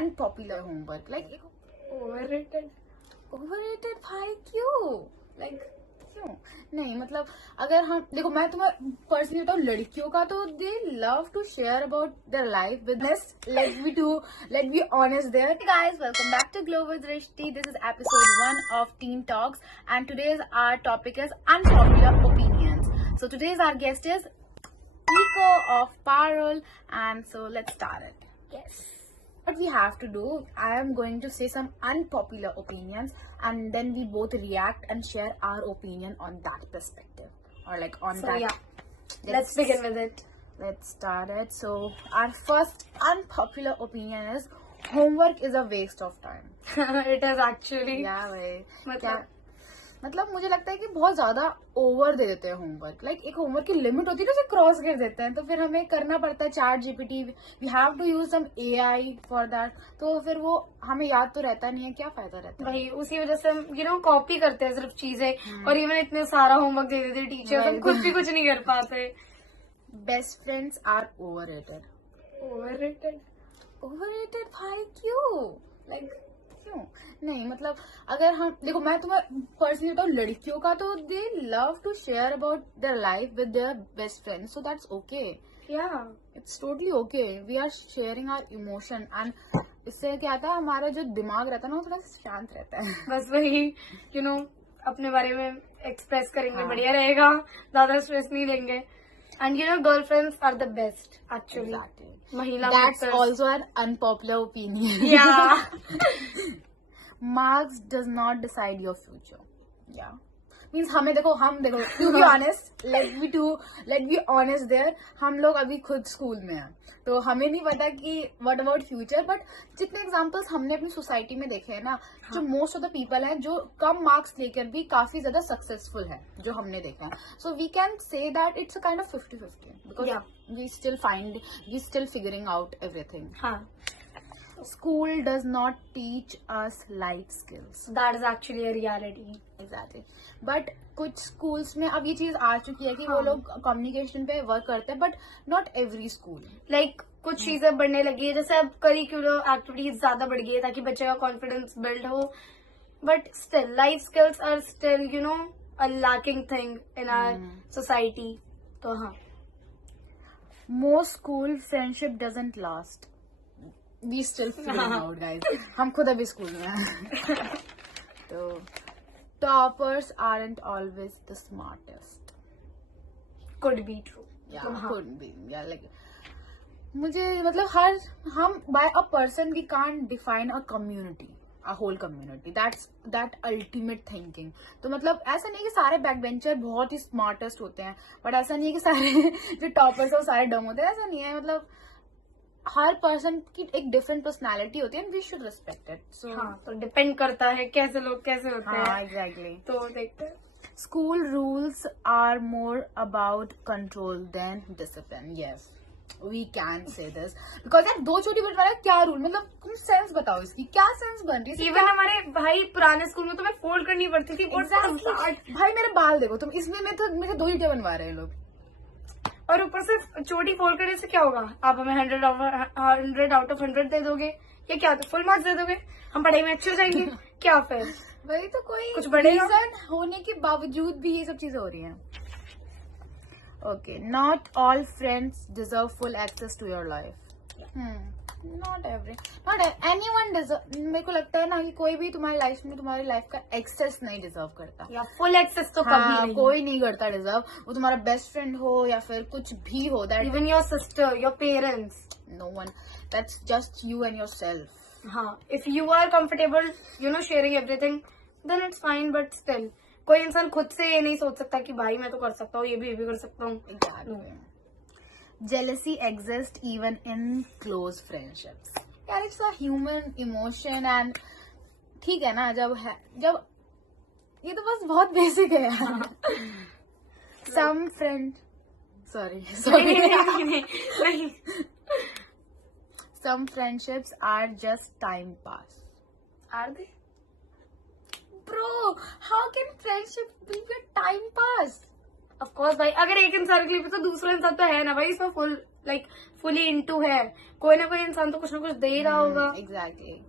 unpopular homework. Like Overrated. भाई क्यों? Like क्यों? नहीं मतलब अगर हम देखो, मैं तुम्हें पर्सनली बताऊँ लड़कियों का, तो they love to share about their life with us. Let's be honest there. Hey guys, welcome back to Glow with Drishti. This is episode 1 of Teen Talks, and today's our topic is unpopular opinions. So today's our guest is Nico of Parul, and so let's start it. Yes. What we have to do, I am going to say some unpopular opinions, and then we both react and share our opinion on that perspective, or like on So that. yeah, let's begin with it. Let's start it. So our first unpopular opinion is homework is a waste of time. It is actually. Yeah, भाई. मतलब मुझे लगता है कि बहुत ज्यादा over दे देते हैं होमवर्क. लाइक एक होमवर्क की लिमिट होती है ना, उसे क्रॉस कर देते हैं, तो फिर हमें करना पड़ता है ChatGPT. We have to use some AI for that. तो फिर वो हमें याद तो रहता नहीं है, क्या फायदा रहता है. भाई उसी वजह से हम कॉपी करते हैं सिर्फ चीजें, और इवन इतने सारा होमवर्क दे देते टीचर, हम खुद भी कुछ नहीं कर पाते. Best friends are overrated. Overrated भाई क्यों? लाइक क्यों? नहीं मतलब अगर हम देखो, मैं तुम्हें पर्सनली बताऊँ लड़कियों का, तो they love to share about their life with their best friends. So that's okay. Yeah it's totally okay. We are sharing our emotion, and इससे क्या आता है, हमारा जो दिमाग रहता है ना, वो थोड़ा शांत रहता है. बस वही अपने बारे में एक्सप्रेस करेंगे, बढ़िया रहेगा, ज्यादा स्ट्रेस नहीं लेंगे. And girlfriends are the best actually. महिला That's also an unpopular opinion. Yeah. Marks does not decide your future. Yeah. Means हम देखो to be honest, let be honest there. हम लोग अभी खुद स्कूल में हैं, तो हमें नहीं पता कि what about future. बट जितने एग्जाम्पल्स हमने अपनी सोसाइटी में देखे हैं ना, जो मोस्ट ऑफ द पीपल हैं जो कम मार्क्स लेकर भी काफी ज्यादा सक्सेसफुल है, जो हमने देखा है. So we can say that it's a kind of 50-50 because we still figuring out everything. हाँ. School does not teach us life skills. That is actually a reality. Exactly. But कुछ schools में अब ये चीज आ चुकी है कि वो लोग कम्युनिकेशन पे वर्क करते हैं, but not every school. Like कुछ चीजें बढ़ने लगी है, जैसे अब करिकुलर एक्टिविटीज ज्यादा बढ़ गई है ताकि बच्चे का कॉन्फिडेंस बिल्ड हो. But still life skills are still a lacking thing in our society. तो हाँ, Most school friendship doesn't last. We still figuring out, guys. हम खुद अभी स्कूल में हैं. तो toppers aren't always the smartest. could be true. Yeah, could be. Yeah, like मुझे मतलब हम by a person we can't define a community, a whole community. That ultimate thinking. तो मतलब ऐसा नहीं कि सारे बैकबेंचर बहुत ही स्मार्टेस्ट होते हैं, बट ऐसा नहीं है कि सारे जो टॉपर्स है वो सारे डम होते हैं. ऐसा नहीं है. मतलब हर पर्सन की एक डिफरेंट पर्सनालिटी होती है, and we should respect it. So हाँ, तो डिपेंड करता है कैसे लोग कैसे होते हैं. एग्जैक्टली. तो देखते हैं. School rules are more about control than discipline. Yes, we can say this because यार दो छोटी बट वाला क्या रूल, मतलब तुम सेंस बताओ इसकी, क्या सेंस बन रही है. इवन हमारे भाई पुराने स्कूल में तो मैं फोल्ड करनी पड़ती थी. भाई मेरे बाल देखो तुम, इसमें मेरे 2 ईंटें बनवा रहे हैं लोग, और ऊपर से चोटी फोल्ड करने से क्या होगा? आप हमें 100 आउट ऑफ 100 दे दोगे, या क्या तो फुल मार्क्स दे दोगे, हम पढ़ाई में अच्छे हो जाएंगे. क्या फिर वही तो कोई कुछ बढ़ेगा रीजन होने के बावजूद भी ये सब चीजें हो रही हैं. Okay, not all friends deserve full access to your life. Not anyone deserve. मेरे को लगता है ना कि कोई भी तुम्हारी लाइफ का एक्सेस नहीं डिजर्व करता, या फुल एक्सेस तो कभी नहीं. कोई नहीं करता डिजर्व. वो तुम्हारा बेस्ट फ्रेंड हो या फिर कुछ भी हो, that even your sister, your parents, no one. That's just you and yourself. हाँ, if you are comfortable sharing everything, then it's fine. But still कोई इंसान खुद से ये नहीं सोच सकता कि भाई मैं तो कर सकता हूँ, ये भी कर सकता हूँ. Jealousy exists even in close friendships. यार it's a human emotion, and ठीक है ना, जब ये तो बस बहुत बेसिक है यार. Some friend, sorry. नहीं. Some friendships are just time pass. Are they? Bro, how can friendship be a time pass? Of course भाई, अगर एक इंसान के लिए भी तो दूसरा इंसान तो है ना भाई, इसमें फुल लाइक फुली इनटू है, कोई ना कोई इंसान तो कुछ ना कुछ दे ही रहा होगा। एग्जैक्टली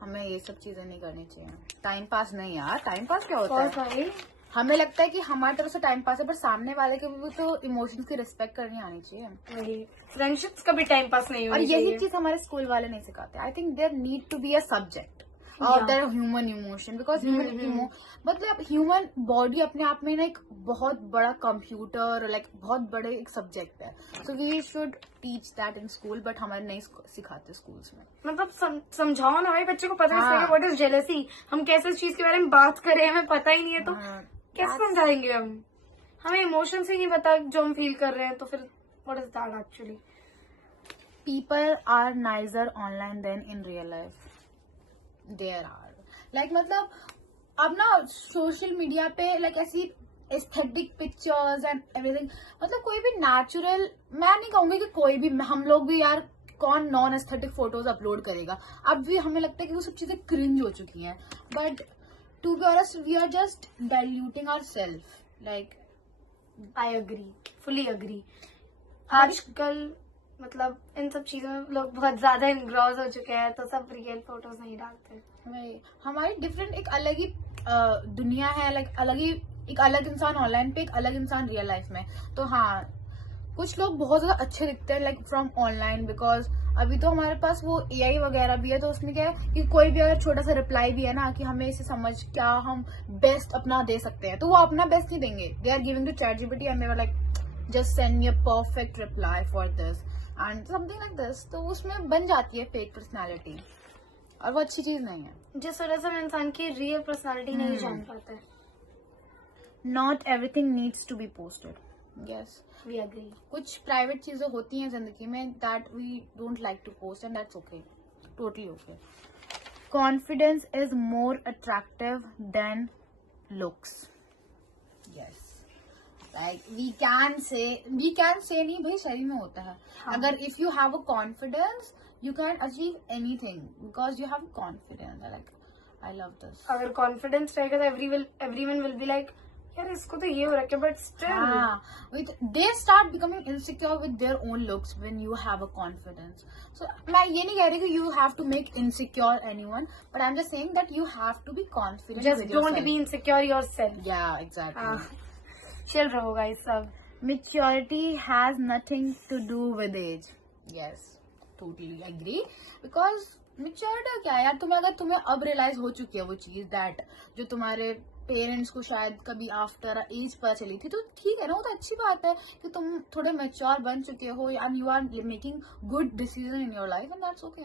हमें ये सब चीजें नहीं करनी चाहिए। टाइम पास नहीं यार, टाइम पास क्या होता और है? भाई हमें लगता है कि हमारी तरफ से टाइम पास है, पर सामने वाले के भी तो इमोशंस की रिस्पेक्ट करनी आनी चाहिए। वही फ्रेंडशिप्स का भी टाइम पास नहीं और होनी यही चाहिए। चीज हमारे स्कूल वाले नहीं सिखाते। I think there need to be a subject और there human emotion, because human मतलब ह्यूमन बॉडी अपने आप में ना एक बहुत बड़ा कंप्यूटर, लाइक बहुत बड़े एक सब्जेक्ट है। So we should teach that in school, but हमारे नहीं सिखाते स्कूल्स में। मतलब समझाओ ना भाई बच्चे को, पता हाँ। है व्हाट इज जेलसी, हम कैसे इस चीज के बारे में बात करें, हमें पता ही नहीं है तो हाँ, कैसे समझाएंगे हम? हमें इमोशंस ही नहीं पता जो हम फील कर रहे हैं, तो फिर what is that actually? people are nicer online than in real life. There are like मतलब अब ना सोशल मीडिया पे लाइक ऐसी एस्थेटिक पिक्चर्स एंड एवरीथिंग, मतलब कोई भी नेचुरल, मैं नहीं कहूंगी कि कोई भी, हम लोग भी यार कौन नॉन एस्थेटिक फोटोज अपलोड करेगा? अब भी हमें लगता है कि वो सब चीजें क्रिंज हो चुकी हैं, but to be honest we are just diluting ourself. Like I agree, fully agree. आजकल मतलब इन सब चीजों में लोग बहुत ज्यादा इनग्रॉस हो चुके हैं, तो सब रियल फोटोज नहीं डालते। हमारी डिफरेंट एक अलग ही दुनिया है, लाइक अलग ही एक अलग इंसान ऑनलाइन पे, एक अलग इंसान रियल लाइफ में। तो हाँ, कुछ लोग बहुत ज्यादा अच्छे दिखते हैं लाइक फ्रॉम ऑनलाइन, बिकॉज अभी तो हमारे पास वो एआई वगैरह भी है, तो उसमें क्या है कि कोई भी अगर छोटा सा रिप्लाई भी है ना कि हमें इसे समझ क्या हम बेस्ट अपना दे सकते हैं, तो वो अपना बेस्ट नहीं देंगे। They are giving to ChatGPT and they were like just send me a perfect reply for this and something like this. तो उसमें बन जाती है फेक पर्सनैलिटी, और वो अच्छी चीज नहीं है। जिस वजह से हम इंसान की रियल पर्सनालिटी नहीं जान पाते। Not everything needs to be posted. Yes, we agree. कुछ प्राइवेट चीजें होती हैं जिंदगी में that we don't like to post and that's okay, totally okay. Confidence is more attractive than looks. Yes, like we can say नहीं भाई, सही में होता है। हाँ. अगर if you have a confidence you can achieve anything because you have confidence. Like I love this. अगर confidence रहेगा तो एवरीवन विल बी लाइक यार इसको तो ये हो रखा है, but still they start becoming insecure with their own looks when you have a confidence. So मैं ये नहीं कह रही कि you have to make insecure anyone, but I'm just saying that you have to be confident just with don't yourself. be insecure yourself. Yeah, exactly. Chill रहो guys सब। Maturity has nothing to do with age. Yes, totally agree. Because maturity क्या है यार, तुम्हें अब realise हो चुकी है वो चीज दैट जो तुम्हारे पेरेंट्स को शायद कभी आफ्टर एज पता चली थी, तो ठीक है ना, वो तो अच्छी बात है कि तुम थोड़े मैच्योर बन चुके हो and you are making good decision in your life and that's okay.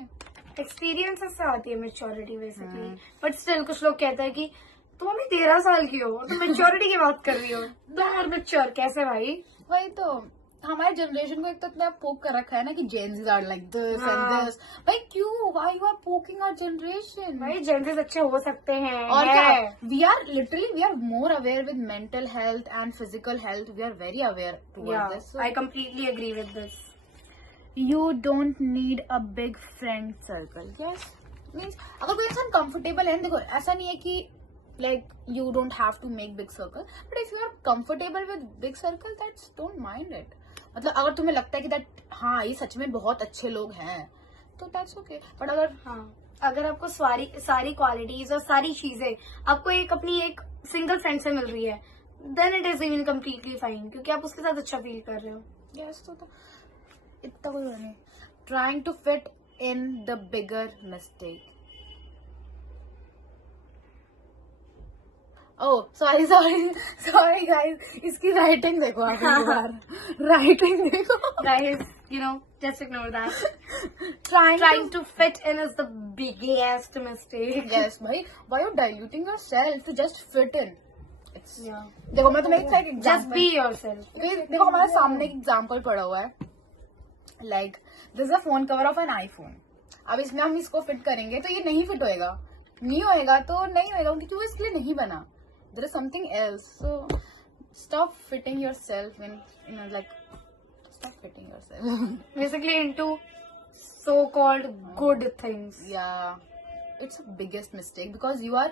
Experiences से आती है मेच्योरिटी बेसिकली, बट स्टिल कुछ लोग कहते हैं कि तुम अभी 13 साल की हो तो मेच्योरिटी की बात कर रही हो, तुम और मेच्योर कैसे भाई? वही तो, हमारे जनरेशन को एक तो इतना पोक कर रखा है ना कि Gen Zs are like this and this. भाई क्यों, why you are poking our generation? भाई जेंजीज अच्छे हो सकते हैं। और क्या, we are more aware with mental health and physical health, we are very aware towards this. I completely agree with this. You don't need a big friend circle. Yes, means अगर कोई इंसान comfortable है, देखो ऐसा नहीं है कि like you don't have to make big circle, but if you are comfortable with big circle, that's don't mind it. मतलब अगर तुम्हें लगता है कि that हाँ ये सच में बहुत अच्छे लोग हैं तो that's okay, but अगर आपको सारी क्वालिटीज और सारी चीजें आपको अपनी एक सिंगल फ्रेंड से मिल रही है, then it is even completely fine, क्योंकि आप उसके साथ अच्छा फील कर रहे हो। yes, तो इतना कोई नहीं। trying to fit in the bigger mistake. Oh, sorry guys, इसकी राइटिंग देखो आप एक बार, राइटिंग देखो guys, just ignore that. trying to fit in is the biggest mistake. Yes, भाई, why you diluting yourself to just fit in? Yeah. देखो मैं तुम्हें एक एग्जांपल, just be yourself. देखो हमारे सामने एक एग्जांपल पड़ा हुआ है, like this is a phone cover of an iPhone. अब इसमें हम इसको फिट करेंगे तो ये नहीं फिट होएगा, नहीं होएगा क्योंकि वो इसके लिए नहीं बना। There is something else, so stop fitting yourself in like stop fitting yourself basically into so-called good things. Yeah, it's a biggest mistake because you are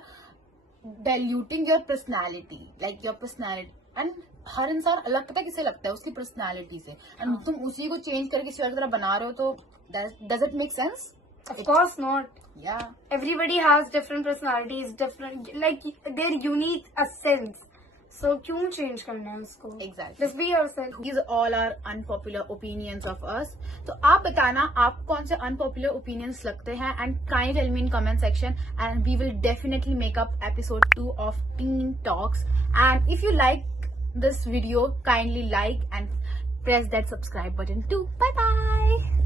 diluting your personality, like your personality, and हर इंसान अलग, पता है किसे लगता है, उसकी personality से, and तुम उसी को चेंज करके किसी और की तरह बना रहे हो, तो does it make sense? Of course not. Yeah. Everybody has different personalities, different, like their unique essence. So क्यों change करना है उसको? Exactly. Just be yourself. These all are unpopular opinions of us. तो आप बताना आप कौन से unpopular opinions लगते हैं, and kindly tell me in comment section, and we will definitely make up episode 2 of Teen Talks. And if you like this video, kindly like and press that subscribe button too. Bye bye.